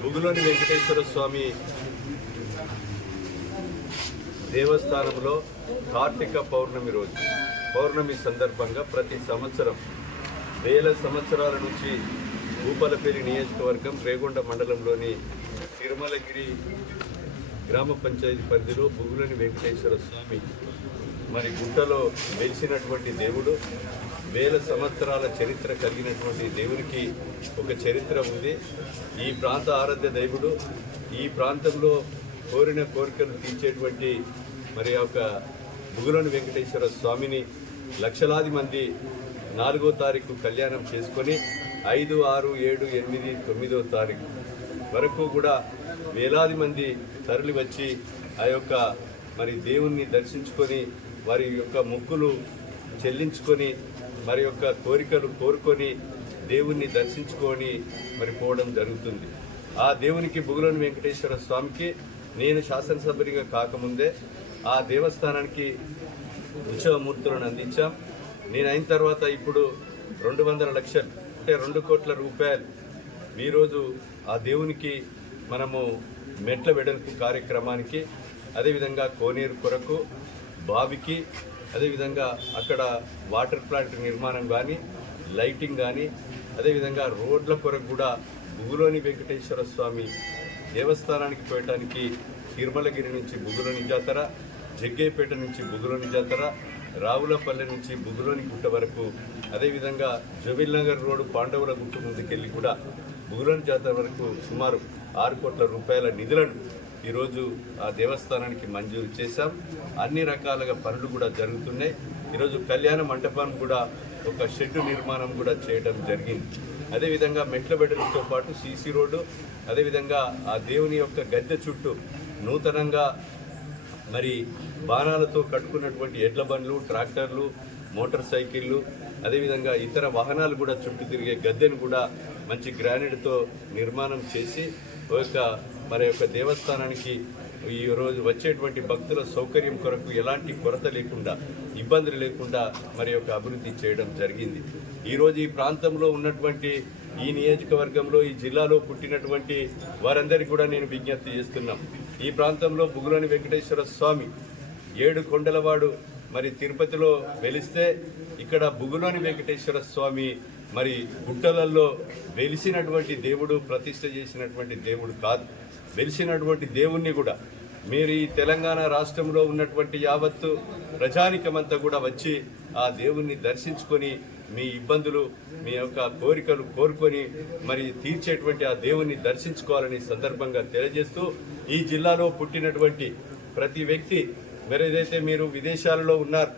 బుగులోని వెంకటేశ్వర స్వామి దేవస్థానంలో కార్తీక పౌర్ణమి రోజు పౌర్ణమి సందర్భంగా ప్రతి సంవత్సరం వేల సంవత్సరాల నుంచి భూపాలపేరి నియోజకవర్గం రేగొండ మండలంలోని తిరుమలగిరి గ్రామ పంచాయతీ పరిధిలో బుగులని వెంకటేశ్వర స్వామి మరి గుట్టలో వెలిసినటువంటి దేవుడు వేల సంవత్సరాల చరిత్ర కలిగినటువంటి దేవునికి ఒక చరిత్ర ఉంది. ఈ ప్రాంత ఆరాధ్య దైవుడు ఈ ప్రాంతంలో కోరిన కోరికలు తీర్చేటువంటి మరి ఒక ముగులని వెంకటేశ్వర స్వామిని లక్షలాది మంది నాలుగో తారీఖు కళ్యాణం చేసుకొని ఐదు ఆరు ఏడు ఎనిమిది తొమ్మిదో తారీఖు వరకు కూడా వేలాది మంది తరలి వచ్చి ఆ యొక్క మరి దేవుణ్ణి దర్శించుకొని వారి యొక్క మొక్కులు చెల్లించుకొని మరి యొక్క కోరికలు కోరుకొని దేవుణ్ణి దర్శించుకొని మరి పోవడం జరుగుతుంది. ఆ దేవునికి బుగులోని వెంకటేశ్వర స్వామికి నేను శాసనసభ్యునిగా కాకముందే ఆ దేవస్థానానికి ఉత్సవమూర్తులను అందించాం. నేను అయిన తర్వాత ఇప్పుడు రెండు వందల లక్షలు అంటే రెండు కోట్ల రూపాయలు ఈరోజు ఆ దేవునికి మనము మెట్ల వెడల్పు కార్యక్రమానికి అదేవిధంగా కోనేరు కొరకు బావికి అదేవిధంగా అక్కడ వాటర్ ప్లాంట్ నిర్మాణం కానీ లైటింగ్ కానీ అదేవిధంగా రోడ్ల కొరకు కూడా బుగులోని వెంకటేశ్వర స్వామి దేవస్థానానికి పోయటానికి తిరుమలగిరి నుంచి బుగులోని జాతర జగ్గేపేట నుంచి బుగులోని జాతర రావులపల్లె నుంచి బుగులోని గుట్ట వరకు అదేవిధంగా జబిల్ నగర్ రోడ్డు పాండవుల గుట్ట ముందుకెళ్ళి కూడా బుగులోని జాతర వరకు సుమారు ఆరు కోట్ల రూపాయల నిధులను ఈరోజు ఆ దేవస్థానానికి మంజూరు చేశాం. అన్ని రకాలుగా పనులు కూడా జరుగుతున్నాయి. ఈరోజు కళ్యాణ మంటపం కూడా ఒక షెడ్ నిర్మాణం కూడా చేయడం జరిగింది. అదేవిధంగా మెట్ల బెడలతో పాటు సీసీ రోడ్డు అదేవిధంగా ఆ దేవుని యొక్క గద్దె చుట్టూ నూతనంగా మరి బాణాలతో కట్టుకున్నటువంటి ఎడ్ల బండ్లు ట్రాక్టర్లు మోటార్ సైకిళ్ళు అదేవిధంగా ఇతర వాహనాలు కూడా చుట్టూ తిరిగే గద్దెను కూడా మంచి గ్రానైట్తో నిర్మాణం చేసి ఒక మరి యొక్క దేవస్థానానికి ఈ రోజు వచ్చేటువంటి భక్తుల సౌకర్యం కొరకు ఎలాంటి కొరత లేకుండా ఇబ్బందులు లేకుండా మరి యొక్క అభివృద్ధి చేయడం జరిగింది. ఈరోజు ఈ ప్రాంతంలో ఉన్నటువంటి ఈ నియోజకవర్గంలో ఈ జిల్లాలో పుట్టినటువంటి వారందరికీ కూడా నేను విజ్ఞప్తి చేస్తున్నాం. ఈ ప్రాంతంలో బుగులని వెంకటేశ్వర స్వామి ఏడు కొండలవాడు మరి తిరుపతిలో వెలిస్తే ఇక్కడ బుగులోని వెంకటేశ్వర స్వామి మరి గుట్టలలో వెలిసినటువంటి దేవుడు ప్రతిష్ట చేసినటువంటి దేవుడు కాదు. వెలిసినటువంటి దేవుణ్ణి కూడా. మీరు ఈ తెలంగాణ రాష్ట్రంలో ఉన్నటువంటి యావత్తు ప్రజానికమంతా కూడా వచ్చి ఆ దేవుణ్ణి దర్శించుకొని మీ ఇబ్బందులు మీ యొక్క కోరికలు కోరుకొని మరి తీర్చేటువంటి ఆ దేవుణ్ణి దర్శించుకోవాలని సందర్భంగా తెలియజేస్తూ ఈ జిల్లాలో పుట్టినటువంటి ప్రతి వ్యక్తి మరి ఏదైతే మీరు విదేశాలలో ఉన్నారు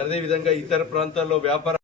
అదేవిధంగా ఇతర ప్రాంతాల్లో వ్యాపార